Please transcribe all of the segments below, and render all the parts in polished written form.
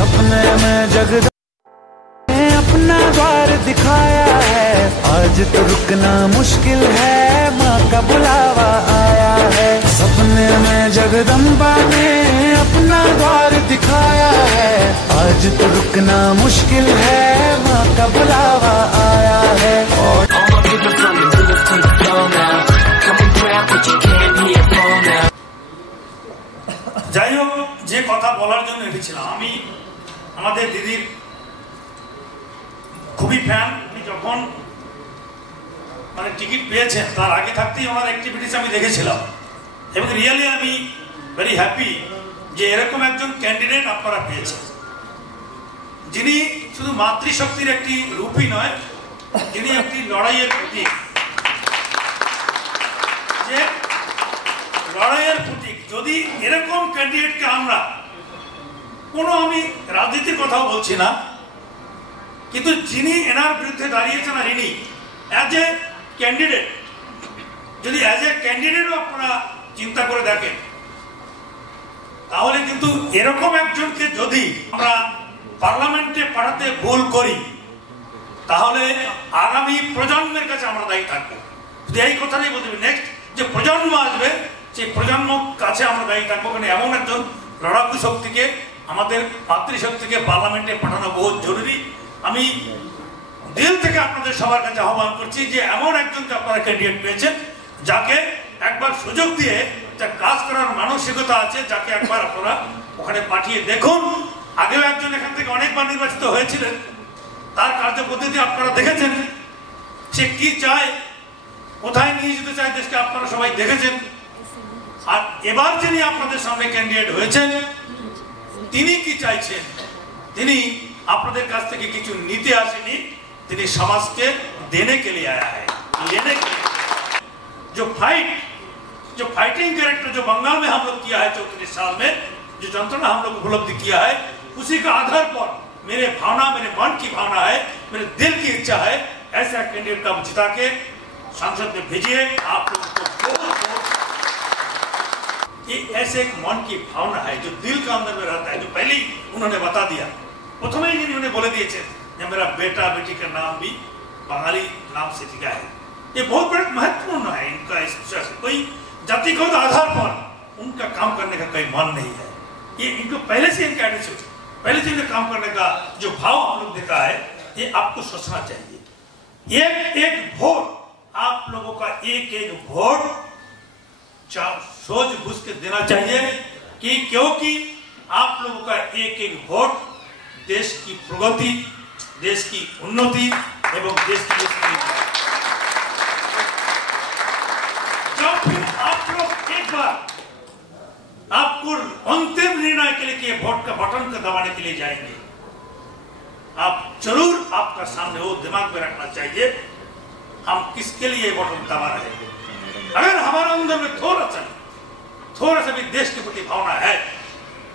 सपने में जगदम्बा ने अपना द्वार दिखाया है, आज तो रुकना मुश्किल है, माँ का बुलावा आया है। सपने में जगदम्बा ने अपना द्वार दिखाया है, आज तो रुकना मुश्किल है, माँ का बुलावा आया है। যাই হোক, যে কথা বলার জন্য এসেছিলাম, আমি আমাদের দিদির খুবই ফ্যান। উনি যখন টিকিট পেয়েছেন তার আগে থাকতেই ওনার অ্যাক্টিভিটিস আমি দেখেছিলাম, এবং রিয়েলি আমি ভেরি হ্যাপি যে এরকম একজন ক্যান্ডিডেট আপনারা পেয়েছেন, যিনি শুধু মাতৃশক্তির একটি রূপই নয়, যিনি একটি লড়াইয়ের প্রতীক। যে লড়াইয়ের প্রতীক, যদি এরকম ক্যান্ডিডেটকে আমরা আমি রাজনীতির কথাও বলছি না, কিন্তু যিনি এনার বিরুদ্ধে দাঁড়িয়েছেন আর ইনি অ্যাজ এ ক্যান্ডিডেট, যদি অ্যাজ এ ক্যান্ডিডেটও আপনারা চিন্তা করে দেখেন, তাহলে কিন্তু এরকম একজনকে যদি আমরা পার্লামেন্টে পাঠাতে ভুল করি, তাহলে আগামী প্রজন্মের কাছে আমরা দায়ী থাকবো। যদি এই কথাটাই বলতে হবে, নেক্সট যে প্রজন্ম আসবে সেই প্রজন্ম কাছে আমরা দায়ী থাকবো। কারণ এমন একজন লড়াকু শক্তিকে, আমাদের মাতৃশক্তিকে পার্লামেন্টে পাঠানো বহুত জরুরি। আমি দিল থেকে আপনাদের সবার কাছে আহ্বান করছি যে এমন একজনকে আপনারা ক্যান্ডিডেট পেয়েছেন, যাকে একবার সুযোগ দিয়ে, যার কাজ করার মানসিকতা আছে, যাকে একবার আপনারা ওখানে পাঠিয়ে দেখুন। আগেও একজন এখান থেকে অনেকবার নির্বাচিত হয়েছিলেন, তার কার্যপদ্ধতি আপনারা দেখেছেন, সে কি চায়, কোথায় নিয়ে যেতে চায় দেশকে আপনারা সবাই দেখেছেন। আর এবার যিনি আপনাদের সামনে ক্যান্ডিডেট হয়েছেন, তিনি কি চাইছেন? তিনি আপনাদের কাছ থেকে কিছু নিতে আসেনি, তিনি समाज के देने के लिए आया है, लेने के लिए। जो फाइटिंग कैरेक्टर जो बंगाल में हम लोग किया है 34 साल में, जो जंत्रणा हम लोग उपलब्धि किया है, उसी का आधार पर मेरे भावना, मेरे मन की भावना है, मेरे दिल की इच्छा है, ऐसा कैंडिडेट का जिता के संसद में भेजिए। आप लोगों को बहुत ये ऐसे एक मन की भावना है जो दिल का अंदर में रहता है, जो पहले ही उन्होंने बता दिया। प्रथम ही इन्होंने बोले दिए थे, मेरा बेटा बेटी का नाम भी बंगाली नाम से लिखा है। ये बहुत बड़ा महत्वपूर्ण है इनका, इस कोई जातिगत आधार पर उनका काम करने का कोई मन नहीं है। ये इनको पहले से इनका एटीट्यूड, पहले से इनका काम करने का जो भाव हम लोग देखा है, ये आपको सोचना चाहिए। एक एक वोट, आप लोगों का एक एक वोट सोच बुझ के देना चाहिए, कि क्योंकि आप लोगों का एक एक वोट देश की प्रगति, देश की उन्नति एवं देश की जब फिर आप लोग एक बार आपको अंतिम निर्णय के लिए वोट का बटन को दबाने के लिए जाएंगे, आप जरूर आपका सामने वो दिमाग में रखना चाहिए, हम किसके लिए बटन दबा रहे हैं। अगर हमारे अंदर में थोड़ा सा भी देश के प्रति भावना है,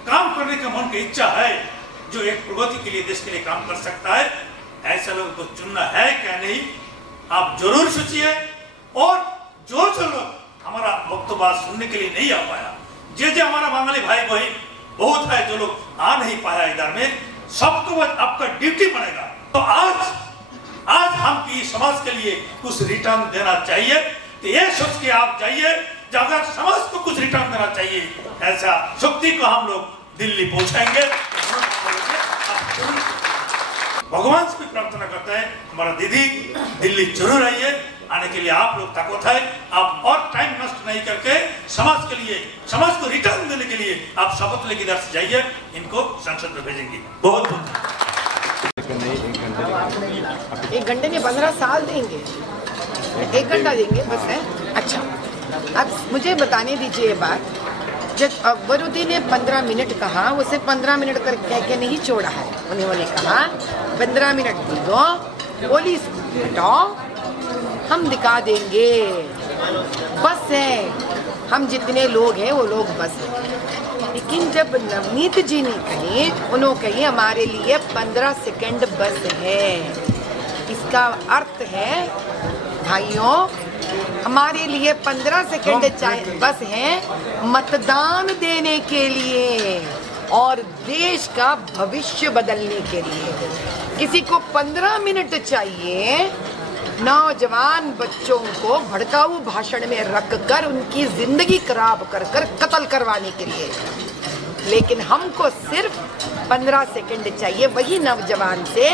काम करने का मन की इच्छा है, जो एक प्रगति के लिए देश के लिए काम कर सकता है, ऐसा लोगों को चुनना है क्या नहीं, आप जरूर सोचिए। और जो लोग हमारा वक्तव्य सुनने के लिए नहीं आ पाया, जे हमारा बंगाली भाई बहन बहुत है जो लोग आ नहीं पाया इधर में, सबको आपका ड्यूटी बनेगा। तो आज हम की समाज के लिए कुछ रिटर्न देना चाहिए, तो ये सोच के आप जाइए, अगर समाज को कुछ रिटर्न देना चाहिए, ऐसा शक्ति को हम लोग दिल्ली पहुंचाएंगे। भगवान से भी प्रार्थना करते हैं, हमारा दीदी दिल्ली जरूर आइए, आने के लिए आप लोग ताकत है, आप और टाइम नष्ट नहीं करके समाज के लिए, समाज को रिटर्न देने के लिए आप शपथ लेके इधर से जाइए, इनको संसद में भेजेंगे। बहुत एक घंटे में 15 साल देंगे, 1 घंटा देंगे बस है। अच्छा, अब मुझे बताने दीजिए ये बात, जब अकबरुद्दीन ने 15 मिनट कहा, उसे 15 मिनट कर कह के नहीं छोड़ा है। उन्होंने कहा 15 मिनट दे दो, पुलिस हटाओ, हम दिखा देंगे, बस है, हम जितने लोग हैं वो लोग बस है। लेकिन जब नवनीत जी ने कही, उन्होंने कही हमारे लिए 15 सेकंड बस है, इसका अर्थ है भाइयों, हमारे लिए 15 सेकंड बस है मतदान देने के लिए। और देश का भविष्य बदलने के लिए। किसी को 15 मिनट चाहिए नौजवान बच्चों को भड़काऊ भाषण में रखकर उनकी जिंदगी खराब कर कत्ल करवाने के लिए, लेकिन हमको सिर्फ 15 सेकंड चाहिए वही नौजवान से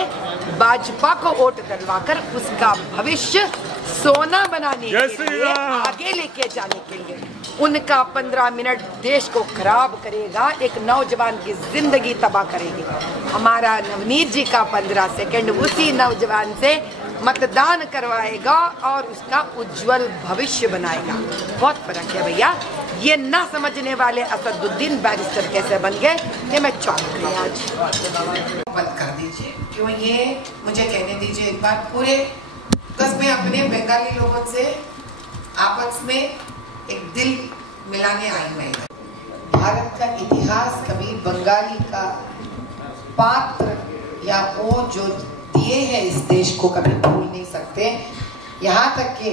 भाजपा को वोट दिलवाकर उसका भविष्य सोना बनाने के लिए, आगे लेके जाने के लिए। उनका 15 मिनट देश को खराब करेगा, एक नौजवान की जिंदगी तबाह करेगी। हमारा नवनीत जी का 15 सेकंड उसी नौजवान से मतदान करवाएगा और उसका उज्जवल भविष्य बनाएगा। बहुत फर्क है भैया। ये ना समझने वाले असदुद्दीन बैरिस्टर कैसे बन गए, ये मैं चौंक गई आज। बंद कर दीजिए, क्यों ये मुझे कहने दीजिए एक बार। पूरे बस मैं अपने बंगाली लोगों से आपस में एक दिल मिलाने आई मैं। भारत का इतिहास कभी बंगाली का पात्र या वो जो दिए हैं इस देश को कभी भूल नहीं सकते। यहाँ तक कि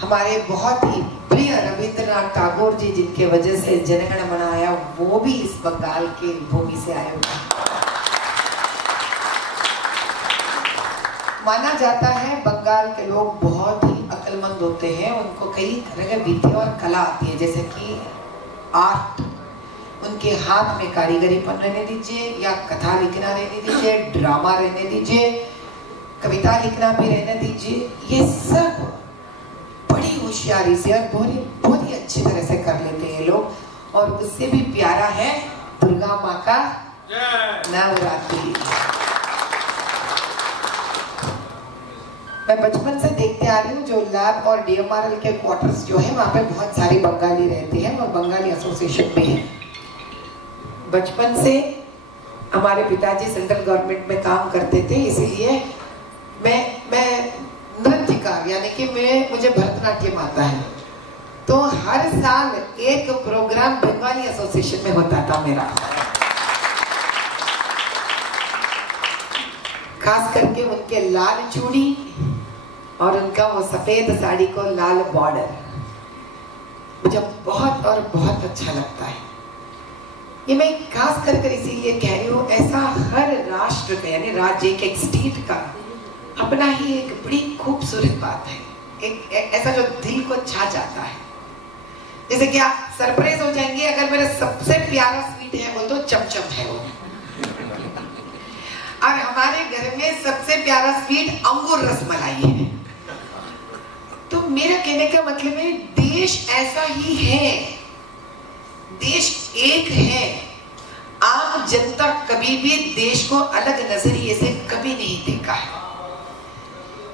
हमारे बहुत ही प्रिय रविंद्रनाथ टैगोर जी, जिनके वजह से जनगण मन आया, वो भी इस बंगाल की भूमि से आए हुए। माना जाता है बंगाल के लोग बहुत ही अक्लमंद होते हैं, उनको कई तरह के विद्या और कला आती है, जैसे कि आर्ट, उनके हाथ में कारीगरीपन रहने दीजिए या कथा लिखना रहने दीजिए, ड्रामा रहने दीजिए, कविता लिखना भी रहने दीजिए, ये सब बड़ी होशियारी से और बहुत ही अच्छी तरह से कर लेते हैं लोग। और उससे भी प्यारा है दुर्गा माँ का नवरात्रि। मैं बचपन से देखते आ रही हूँ, जो लैब और DMRL के क्वार्टर्स जो है वहाँ पे बहुत सारे बंगाली रहते हैं और बंगाली एसोसिएशन भी है। बचपन से हमारे पिताजी सेंट्रल गवर्नमेंट में काम करते थे, इसीलिए मैं नृत्यकार यानी कि मुझे भरतनाट्यम आता है। तो हर साल एक प्रोग्राम बंगाली एसोसिएशन में होता था मेरा, खास करके उनके लाल चूड़ी और उनका वो सफेद साड़ी को लाल बॉर्डर मुझे बहुत और बहुत अच्छा लगता है। ये मैं खास कर इसीलिए कह रही हूँ, ऐसा हर राष्ट्र का यानी राज्य एक स्टेट का अपना ही एक बड़ी खूबसूरत बात है, एक ऐसा जो दिल को छा जाता है। जैसे कि आप सरप्राइज हो जाएंगे अगर मेरा सबसे प्यारा स्वीट है बोल दो चमचम है वो, और हमारे घर में सबसे प्यारा स्वीट अंगूर रसमलाई है। तो मेरा कहने का मतलब है देश ऐसा ही है, देश एक है। आम जनता कभी भी देश को अलग नजरिए से कभी नहीं देखा है।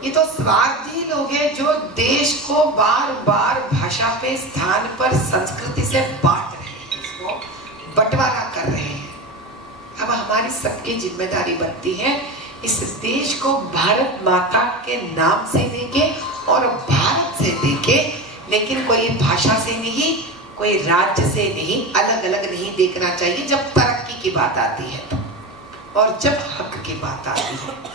ये तो स्वार्थी लोग हैं जो देश को बार बार भाषा पे, स्थान पर, संस्कृति से बांट रहे हैं, इसको बंटवारा कर रहे हैं। अब हमारी सबकी जिम्मेदारी बनती है इस देश को भारत माता के नाम से देके और भारत से देके, लेकिन कोई भाषा से नहीं, कोई राज्य से नहीं, अलग अलग नहीं देखना चाहिए जब तरक्की की बात आती है तो, और जब हक की बात आती है।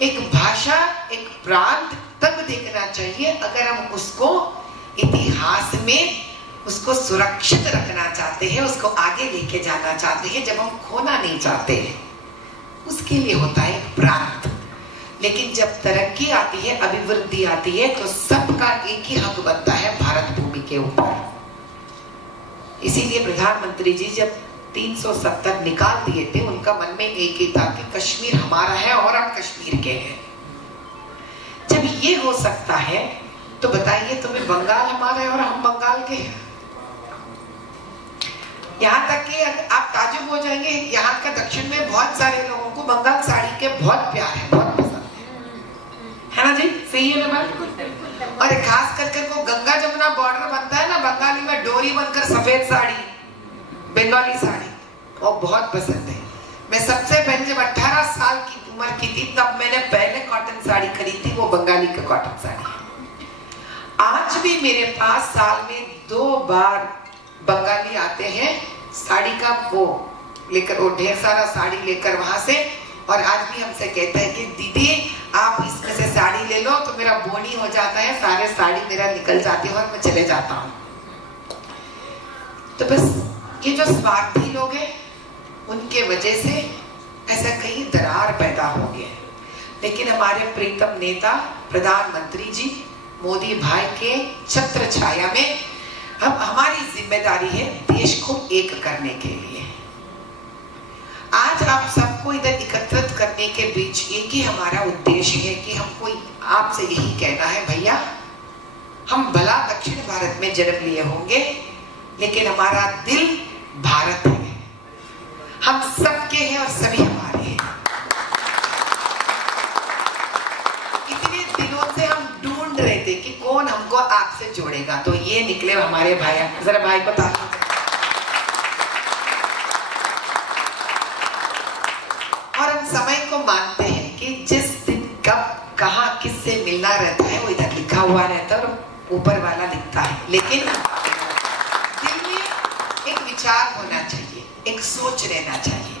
एक भाषा, एक प्रांत तब देखना चाहिए अगर हम उसको इतिहास में उसको सुरक्षित रखना चाहते हैं, उसको आगे लेके जाना चाहते हैं, जब हम खोना नहीं चाहते हैं, उसके लिए होता है एक प्रांत। लेकिन जब तरक्की आती है, अभिवृद्धि आती है, तो सबका एक ही हक बनता है भारत भूमि के ऊपर। इसीलिए प्रधानमंत्री जी जब 370 निकाल दिए थे, उनका मन में एक ही था कि कश्मीर हमारा है और हम कश्मीर के हैं। जब ये हो सकता है तो बताइए तुम्हें बंगाल हमारा है और हम बंगाल के हैं। यहाँ तक कि आप ताजुब हो जाएंगे, यहाँ का दक्षिण में बहुत सारे लोगों को बंगाल साड़ी के बहुत प्यार है, बहुत पसंद है ना जी? सही है ना बात? और खास करके वो गंगा जमुना बॉर्डर बनता है ना, बंगाली में डोरी बनकर सफेद साड़ी, बंगाली साड़ी, वो बहुत पसंद है। मैं सबसे पहले जब 18 साल की उम्र की थी तब मैंने पहले कॉटन साड़ी खरीदी, वो बंगाली का कॉटन साड़ी। आज भी मेरे पास साल में 2 बार बंगाली आते हैं साड़ी का वो लेकर, वो ढेर सारा साड़ी लेकर वहां से, और आज भी हमसे कहते हैं कि दीदी आप इसमें से साड़ी ले लो, तो मेरा बोनी हो जाता है, सारे साड़ी मेरा निकल जाती है और मैं चले जाता हूँ। तो बस ये जो स्वार्थी लोग हैं उनके वजह से ऐसा कई दरार पैदा हो गया। लेकिन हमारे प्रीतम नेता प्रधानमंत्री जी मोदी भाई के छत्र छाया में अब हमारी जिम्मेदारी है देश को एक करने के लिए। आज आप सबको इधर एकत्रित करने के बीच एक ही हमारा उद्देश्य है कि हमको आपसे यही कहना है, भैया हम भला दक्षिण भारत में जन्म लिए होंगे लेकिन हमारा दिल भारत है, हम सबके हैं और सभी हमारे हैं। इतने दिनों से हम ढूंढ रहे थे कि कौन हमको आपसे जोड़ेगा, तो ये निकले हमारे भाई। जरा भाई को ताली। और हम समय को मानते हैं कि जिस दिन कब कहाँ किससे मिलना रहता है वो इधर लिखा हुआ रहता है और ऊपर वाला लिखता है। लेकिन दिल में एक विचार होना चाहिए, एक सोच रहना चाहिए,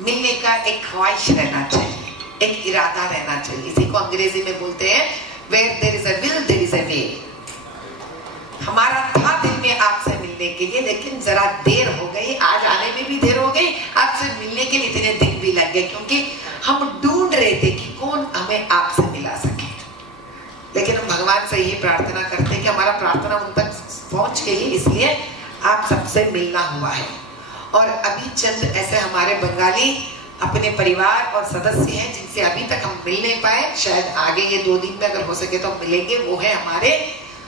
मिलने का एक ख्वाहिश रहना चाहिए, एक इरादा रहना चाहिए। इसी को अंग्रेजी में बोलते हैं where there is a will there is a way। हमारा था दिल में आपसे मिलने के लिए, लेकिन जरा देर हो गई, आज आने में भी देर हो गई, आपसे मिलने के लिए इतने दिन भी लग गए क्योंकि हम ढूंढ रहे थे कि कौन हमें आपसे मिला सके। लेकिन हम भगवान से यही प्रार्थना करते हैं कि हमारा प्रार्थना उन तक पहुंच गई, इसलिए आप सबसे मिलना हुआ है। और अभी चंद ऐसे हमारे बंगाली अपने परिवार और सदस्य हैं जिनसे अभी तक हम मिल नहीं पाए, शायद आगे ये 2 दिन में अगर हो सके तो मिलेंगे। वो है हमारे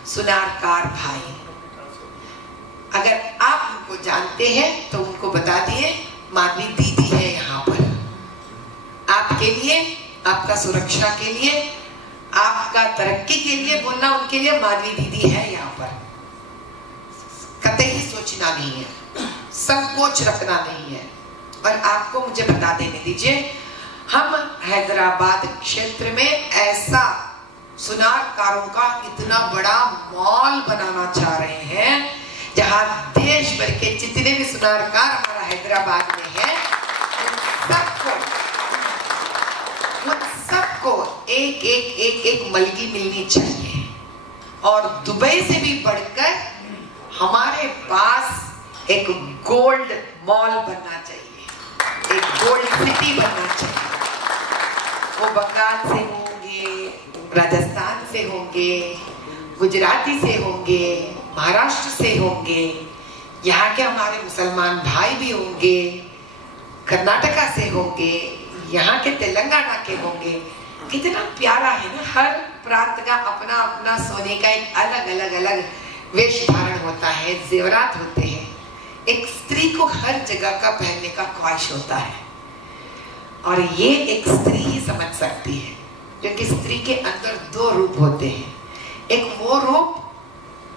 सुनारकार भाई। अगर आप उनको जानते हैं तो उनको बता दिए, माधवी दीदी है यहाँ पर आपके लिए, आपका सुरक्षा के लिए, आपका तरक्की के लिए बोलना उनके लिए माधवी दीदी है यहाँ पर। कतई सोचना नहीं है, संकोच रखना नहीं है। और आपको मुझे बता देने दीजिए, हम हैदराबाद क्षेत्र में ऐसा सुनारकारों का इतना बड़ा मॉल बनाना चाह रहे हैं जहां देश भर के जितने भी सुनारकार हमारा हैदराबाद में है उन सबको एक मलगी मिलनी चाहिए। और दुबई से भी बढ़कर हमारे पास एक गोल्ड मॉल बनना चाहिए, एक गोल्ड सिटी बनना चाहिए। वो बंगाल से होंगे, राजस्थान से होंगे, गुजराती से होंगे, महाराष्ट्र से होंगे, यहाँ के हमारे मुसलमान भाई भी होंगे, कर्नाटका से होंगे, यहाँ के तेलंगाना के होंगे। कितना प्यारा है ना, हर प्रांत का अपना अपना सोने का एक अलग वेश धारण होता है, जेवरात होते हैं। एक स्त्री को हर जगह का पहनने का ख्वाहिश होता है और ये एक स्त्री ही समझ सकती है, क्योंकि स्त्री के अंदर 2 रूप होते हैं। एक वो रूप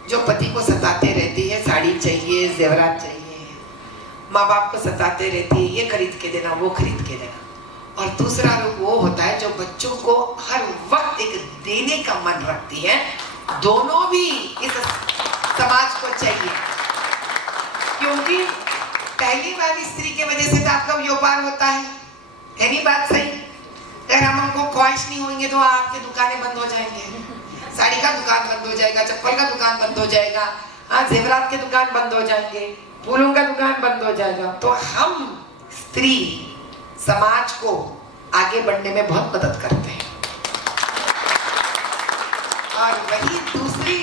जो पति को सताते रहती है, साड़ी चाहिए, जेवरात चाहिए, माँ बाप को सताते रहती है, ये खरीद के देना, वो खरीद के देना। और दूसरा रूप वो होता है जो बच्चों को हर वक्त एक देने का मन रखती है। दोनों भी इस समाज को चाहिए, क्योंकि पहली वाली स्त्री के वजह से तो आपका व्यापार होता है नहीं बात सही? अगर हमको ख्वाहिश नहीं होंगे तो आपकी दुकानें बंद हो जाएंगे, साड़ी का दुकान बंद हो जाएगा, चप्पल का दुकान बंद हो जाएगा, हाँ जेवरात के दुकान बंद हो जाएंगे, फूलों का दुकान बंद हो जाएगा। तो हम स्त्री समाज को आगे बढ़ने में बहुत मदद करते हैं। और वही दूसरी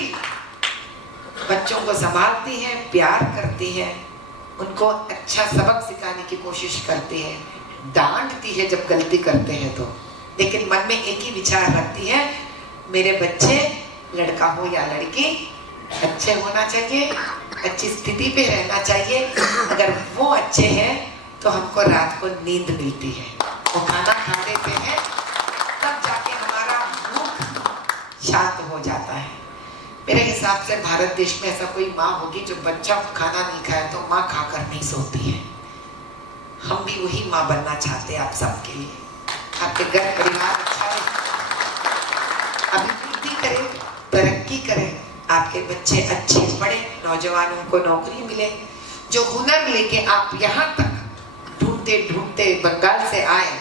बच्चों को संभालती है, प्यार करती है, उनको अच्छा सबक सिखाने की कोशिश करती है, डांटती है जब गलती करते हैं तो, लेकिन मन में एक ही विचार रखती है, मेरे बच्चे लड़का हो या लड़की अच्छे होना चाहिए, अच्छी स्थिति पे रहना चाहिए। अगर वो अच्छे हैं तो हमको रात को नींद मिलती है, वो खाना खा लेते हैं, तब जाके हमारा भूख शांत हो जाता है। मेरे हिसाब से भारत देश में ऐसा कोई माँ होगी जो बच्चा खाना नहीं खाए तो माँ खाकर नहीं सोती है। हम भी वही माँ बनना चाहते हैं आप सबके लिए। आपके घर परिवार अच्छा है, अभिवृद्धि करे, तरक्की करे, आपके बच्चे अच्छे पढ़े, नौजवानों को नौकरी मिले। जो हुनर लेके आप यहाँ तक ढूंढते ढूंढते बंगाल से आए,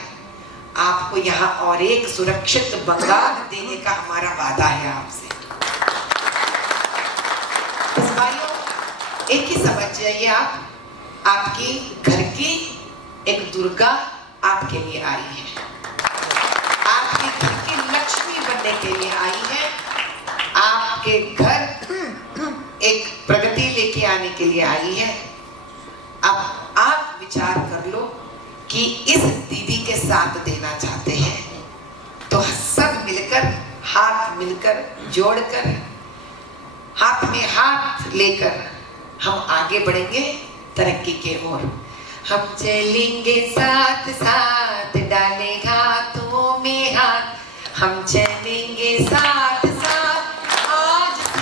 आपको यहाँ और एक सुरक्षित बंगाल देने का हमारा वादा है आपसे। इस भाइयों एक ही समझ जाइए आप आपकी घर की एक दुर्गा आपके लिए आई है, आपके घर की लक्ष्मी बनने के लिए आई है, आपके घर एक प्रगति लेके आने के लिए आई है। अब आप विचार कर लो कि इस दीदी के साथ देना चाहते हैं तो सब मिलकर, हाथ मिलकर, जोड़कर, हाथ में हाथ लेकर हम आगे बढ़ेंगे तरक्की के ओर। हम चलेंगे साथ साथ, डाले हाथों में हाथ, हम चलेंगे साथ साथ आज से।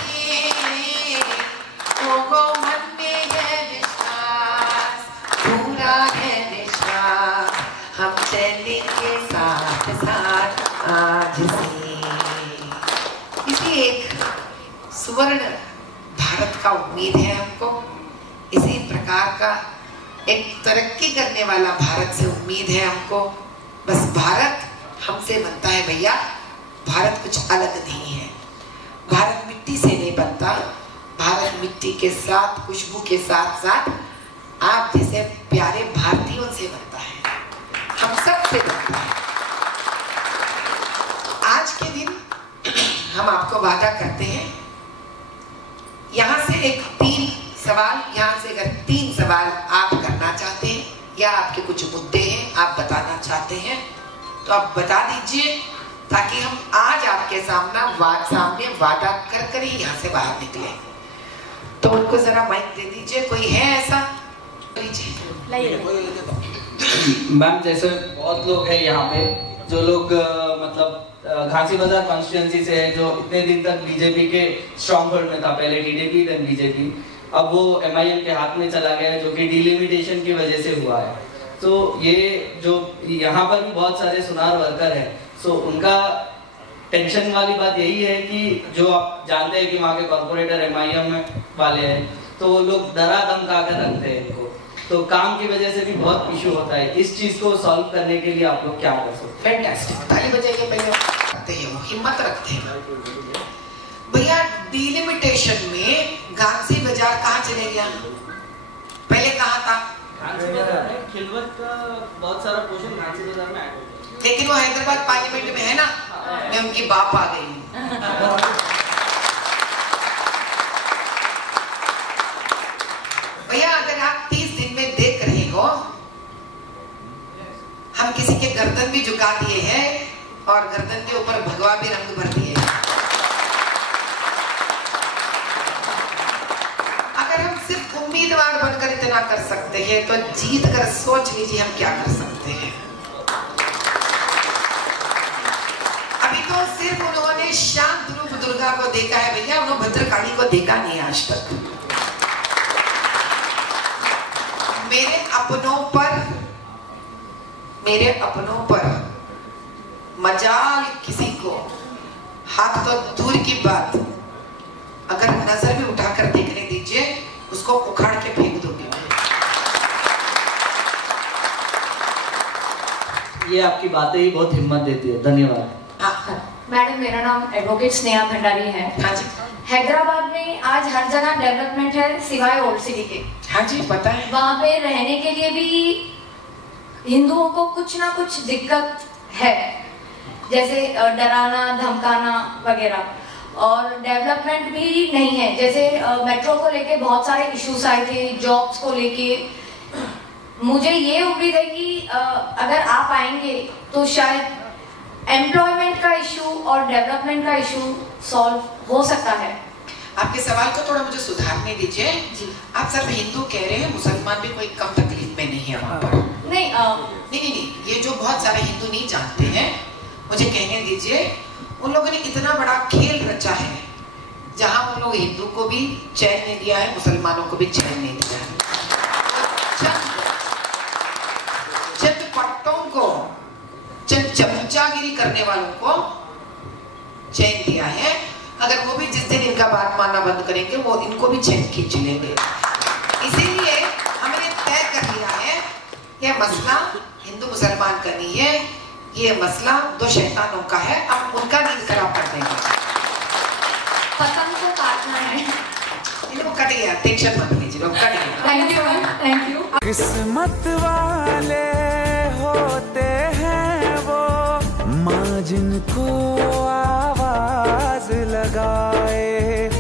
वो मन में है विश्वास, पूरा है विश्वास, हम चलेंगे साथ साथ आज से। इसी एक सुवर्ण भारत का उम्मीद है हमको, इसी प्रकार का एक तरक्की करने वाला भारत से उम्मीद है हमको। बस भारत हमसे बनता है भैया, भारत कुछ अलग नहीं है। भारत मिट्टी से नहीं बनता, भारत मिट्टी के साथ, खुशबू के साथ साथ आप जैसे प्यारे भारतीयों से बनता है, हम सब से बनता है। आज के दिन हम आपको वादा करते हैं, यहाँ से एक 3 सवाल, यहाँ से अगर 3 सवाल आप करना चाहते हैं या आपके कुछ मुद्दे हैं आप बताना चाहते हैं तो आप बता दीजिए, ताकि हम आज आपके सामने वादा कर कर ही यहाँ से बाहर निकले। तो उनको जरा माइक दे दीजिए, कोई है ऐसा? मैम जैसे बहुत लोग हैं यहाँ पे जो लोग मतलब घासी बाजार कॉन्स्टिट्यूएंसी से है, जो इतने दिन तक बीजेपी के स्ट्रॉन्ग होल्ड में था, पहले टीडीपी देन बीजेपी, अब वो एमआईएम के हाथ में चला गया है, जो कि डिलिमिटेशन की वजह से हुआ है। तो ये जो यहाँ पर भी बहुत सारे सुनार वर्कर हैं, सो उनका टेंशन वाली बात यही है कि जो आप जानते हैं कि वहाँ के कॉर्पोरेटर एमआईएम वाले हैं, तो वो लोग डरा धमका कर रखते हैं इनको, तो काम की वजह से भी बहुत इशू होता है। इस चीज को सॉल्व करने के लिए आप लोग क्या कर सकते हैं? फैंटास्टिक, ताली बजाइए। पहले करते हैं, वो हिम्मत रखते हैं भैया। डिलिमिटेशन में घासी बाजार कहाँ चले गया? पहले कहाँ था? घासी बाजार में खिलवत का बहुत सारा पोर्शन घासी बाजार में ऐड हो गया, लेकिन वो हैदराबाद पार्लियामेंट में है ना, मैं उनकी बाप आ गई हूँ। भैया अगर आप 30 दिन में देख रहे हो, हम किसी के गर्दन भी झुका दिए हैं और गर्दन के ऊपर भगवा भी रंग भर दिए। अगर हम सिर्फ उम्मीदवार बनकर इतना कर सकते हैं तो जीत कर सोच लीजिए हम क्या कर सकते हैं। अभी तो सिर्फ उन्होंने शांत रूप दुर्गा को देखा है भैया, उन्होंने भद्रकाली को देखा नहीं आज तक। मेरे अपनों पर मजाल किसी को, हाथ तो दूर की बात, अगर नजर भी उठाकर देखने दीजिए उसको उखाड़ के फेंक दोगे। ये आपकी बातें ही बहुत हिम्मत देती है, धन्यवाद। मैडम मेरा नाम एडवोकेट स्नेहा भंडारी है। हाँ जी। हैदराबाद में आज हर जगह डेवलपमेंट है सिवाय ओल्ड सिटी के। हाँ जी पता है। वहाँ पे रहने के लिए भी हिंदुओं को कुछ ना कुछ दिक्कत है, जैसे डराना धमकाना वगैरह, और डेवलपमेंट भी नहीं है। जैसे मेट्रो को लेके बहुत सारे इश्यूज आए थे, जॉब्स को लेके। मुझे ये उम्मीद है कि अगर आप आएंगे तो शायद एम्प्लॉयमेंट का इशू और डेवलपमेंट का इशू सॉल्व हो सकता है। आपके सवाल को थोड़ा मुझे सुधारने दीजिए। आप सिर्फ हिंदू कह रहे हैं, मुसलमान भी कोई कम तकलीफ में नहीं है वहाँ पर। नहीं, ये जो बहुत सारे हिंदू नहीं जानते हैं, मुझे कहने दीजिए, उन लोगों ने इतना बड़ा खेल रचा है जहाँ उन लोग हिंदू को भी चैन नहीं दिया है, मुसलमानों को भी चैन नहीं दिया है। चंद पट्टों को, चंद चमचागिरी करने वालों को चैन दिया है। अगर वो भी जिस दिन इनका बात मानना बंद करेंगे वो इनको भी चैन खींच लेंगे। इसीलिए हमने तय कर लिया है यह मसला हिंदू मुसलमान का नहीं है, ये मसला दो शैतानों का है। अब उनका नींद खराब कर देंगे। पतंग को काटना है, इनको कट गया, टेंशन मत लीजिए, कट गया। Thank you ma'am, thank you. किस्मत वाले होते हैं वो माँ जिनको आवाज लगाए।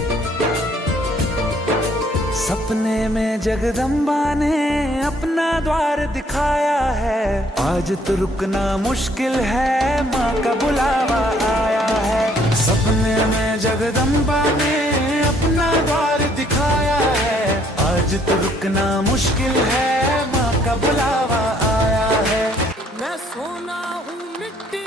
सपने में जगदम्बा ने अपना द्वार दिखाया है, आज तो रुकना मुश्किल है, माँ का बुलावा आया है। सपने में जगदम्बा ने अपना द्वार दिखाया है, आज तो रुकना मुश्किल है, माँ का बुलावा आया है। मैं सोना हूँ मिट्टी